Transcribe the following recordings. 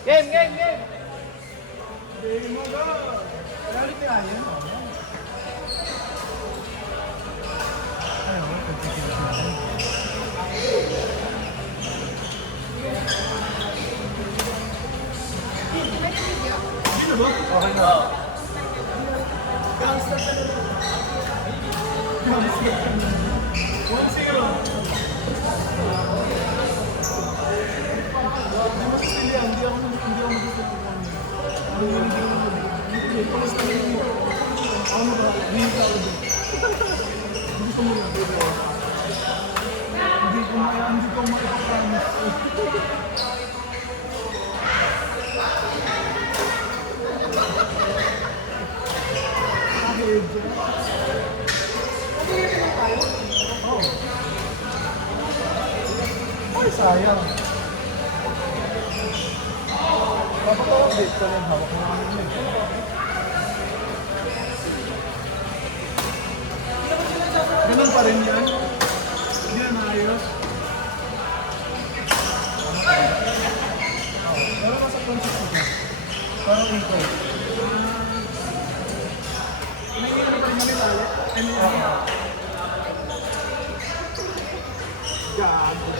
Game, game, game! Game mo ga! Reality ayan. Ayaw, pagkikita natin. Sino ba? Okay na. Gangster ka na. Gangster ka na. 1-0. Hindi ako magkakalimutan. Hindi polis na rin mo. Ano ba? Hindi ka ako doon. Hindi ko muna. Hindi ko maipapromise. Okay, na tayo? Oo. Ay, sayang. Papatawag-update ko na yung hawak mo namin yun. Ganun pa rin yan. Hindi na naayos. Pero nasa concept ko. Parang ikaw. Pinagiging pa rin namin ulit. Ano yun? Gago.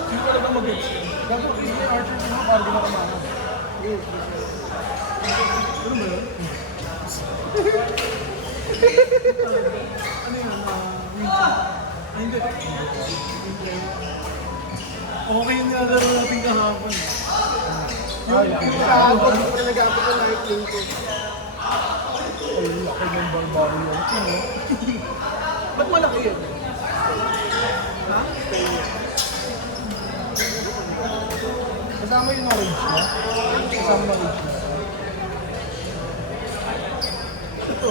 Hindi ko alam mag-gets. Gago, hindi yung archer mo para di makamana. Ano ba yun? Ano yun? Winchell? Ay, hindi. Okay yung nilalaro natin kahapon. Yung kahapon, hindi ko na nag-aapit na live game ko. Ay, laki ng barbaro yun. Ba't malaki yun? Ha? Kasama yung orange na? Kasama na orange na? Ito.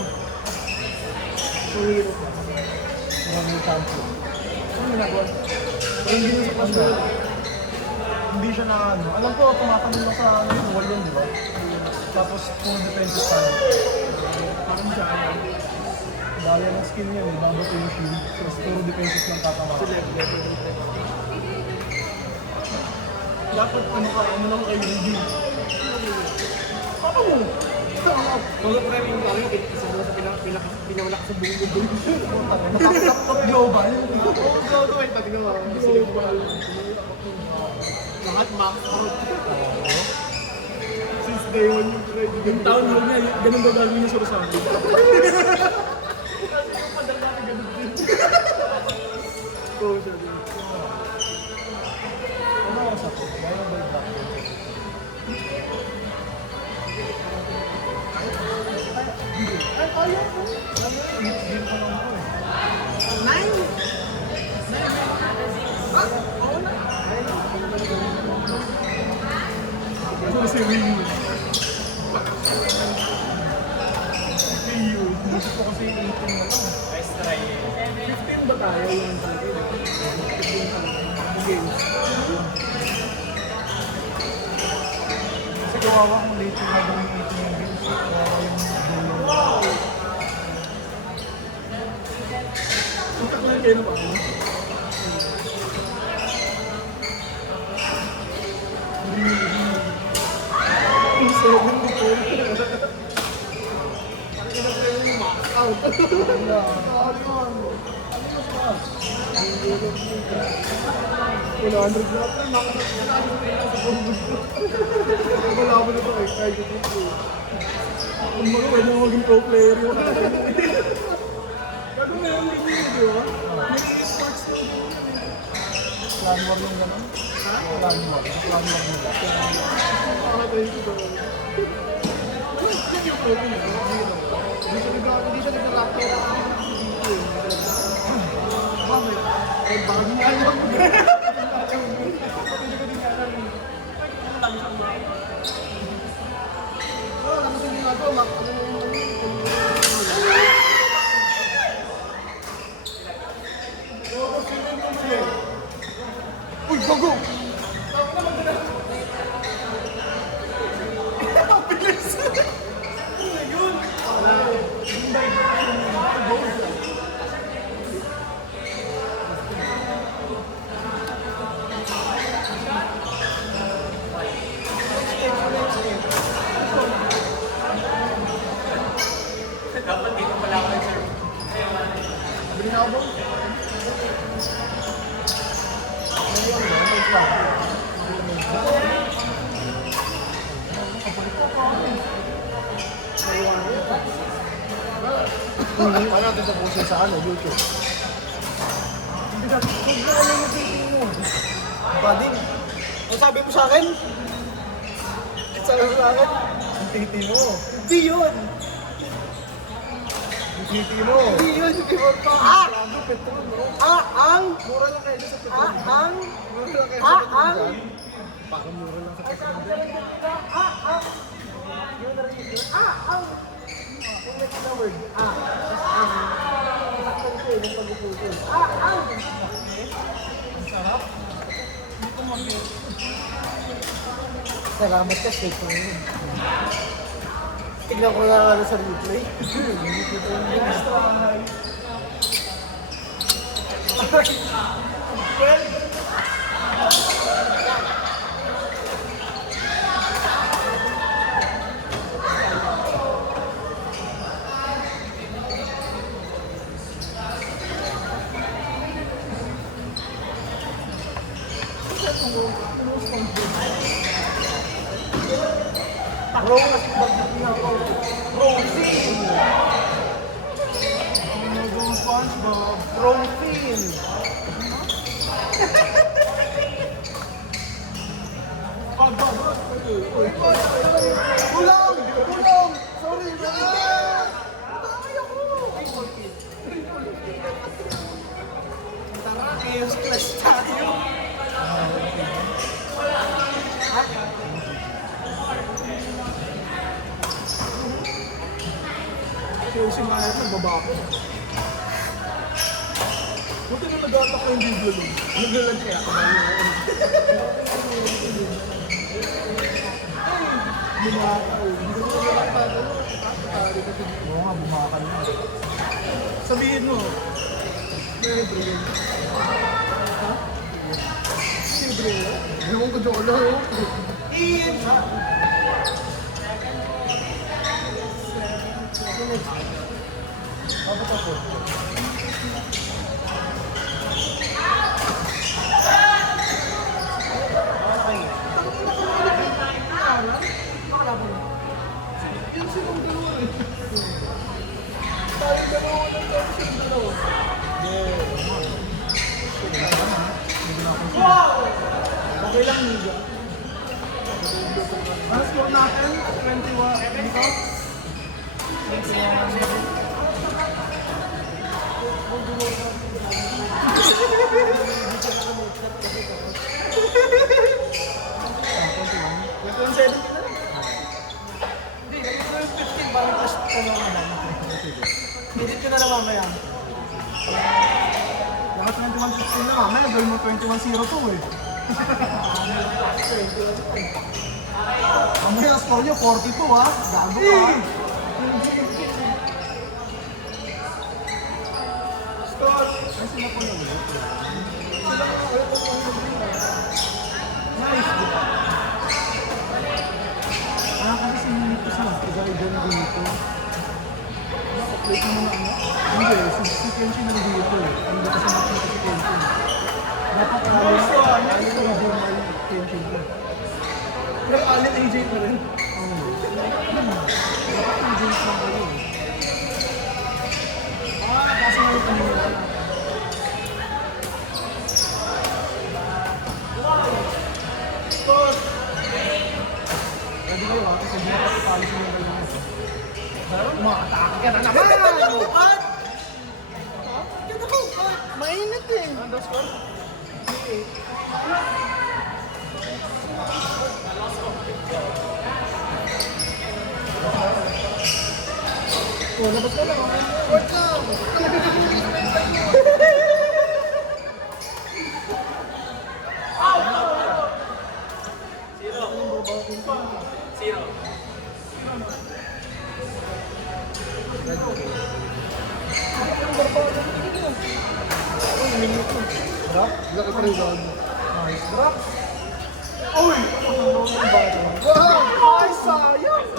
Suhiro. Maraming tanso. Ano ginagawa? Pero hindi na sa paswell. Hindi siya na ano. Alam ko, tumatanong lang sa wall yun, di ba? Tapos full defensive time. Parang siya ayan. Dahil ang skill niya, babato yung shield. So, puro defensive lang tatawa. Dapat ano lang kayo hindi. Papa mo! Mga pre yung kami, isa mo sa pinawala ka sa buong mundo. Nakakapag global. Oo, global. Pati nga global. Lahat max out. Since day one yung pre. Yung town hall niya, ganun ba gagawin niya sa Rosario? Oo, siya din. Ano ako sa po? Gaya ba yung back? Ay, ayaw ko. Hit ko lang ako eh. 9? Ha? Oo na. Ano si Ryu? Ryu. Gusto ko kasi 18 na lang. Nice try. 15 ba tayo yung tali? 15 pa lang. Games. Kasi kawawa kung late yung nagawin 18 yung games. Kawawa yung dulo. Suntak lang kayo na ba? Ang sarap ng dito. Ang kinagaya yung max out. Wala 100 na pa, makasasya sa bumbod ko. Wala ko na ito eh, kahit ito. Kung mga pwede mo maging pro player yung bago na yung review, di ba? May sports na ito. Clan war yung gano'n? Ha? Clan war. Clan war nila. Pakatay ko ba? Hindi yung pro player. Hindi siya nag-rap pera kami ng video. Bakit? Eh, bago nga lang. Uy, go, go! Bilis! Yun! Bili na ako doon. Ngayon, may pa. Paano natin tapusin sa ano, YouTube? Hindi na, huwag na alam yung dating mo. Ba din? Ang sabi mo sa akin? Sabi mo sa akin? Ang titi mo. Hindi yun! Ang titi mo. Hindi yun, hindi mo pa. Ano, petrol mo? Ang? Mura lang kayo sa petrol. Ang? Mura lang kayo sa petrol dyan. Baka mura lang sa petrol dyan. Yun na rin yun. Ang? Kung may kinaward. Ang? Saktan ko yun, yung pag-upulpul. Ang? Ang sarap. Hindi ko mag-get. Salamat ka, steak ko yun. Tignan ko na sa replay. Hindi ko ito yung extra. Well, bro, kasi pag-ibig na ako. Frozen! Ano doon, SpongeBob? Frozen! Kulang! Kulang! Sorry! Matay ako! Tara, chaos clash tayo! Kasi mayat ng baba ko. Buti na nag-atak ko yung video nun. Naglalag kaya ako. Bumakal. Hindi ko naglalag oo nga, bumakal na. Sabihin mo. May brilliant. Ha? May brilliant? Ewan ko dyan lang. Ian! Abot ako. Yung sinong dalawa rin. Tayo dalawa lang tayo sinong dalawa. Wow! Okay lang, Niga. Ano score natin? 21. Dito? 21. Edit ko na lang mamaya. Baka 21.15 na mamaya, gawin mo 21.02 eh. Mamaya score nyo, 42 ha. Gago ka ha. Score! Ay sila po na ulit. Nice, di ba? Kasi sinunod ko sila. Kagaya dyan dito. Wait mo na ano? Hindi, si Kenshin na dito eh. Hindi kasi makita si Kenshin. Dapat alam ko regional Kenshin ko. Pero palit AJ pa rin. Oo. Dapat AJ pa kayo eh. Kasi nga yung kanina. Stop! Pwede kayo ha, kasi hindi na kasi palis yung mga ganyan. Umakatake ka na naman! What? Mainit eh! Underscore? Oh, labas ka lang! Work lang! Zero. Drop? Laki pa rin doon. Nice drop. Uy! Wow! Ay, sayang!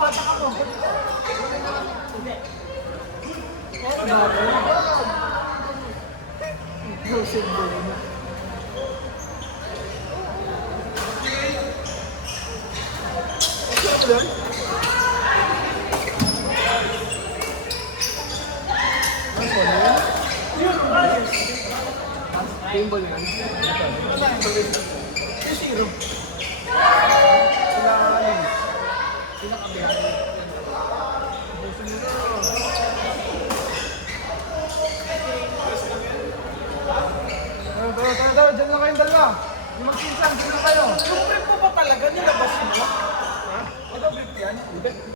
Patak ako! Game ball yan. Wala yung ball yan. Yung zero. Sila Alice. Sila kabila. Busin mo na. Tara, dyan lang kayong dalawa. Yung magpinsan, dyan lang kayo. Yung brief mo ba talaga nilabas mo? Ha? Ano brief yan?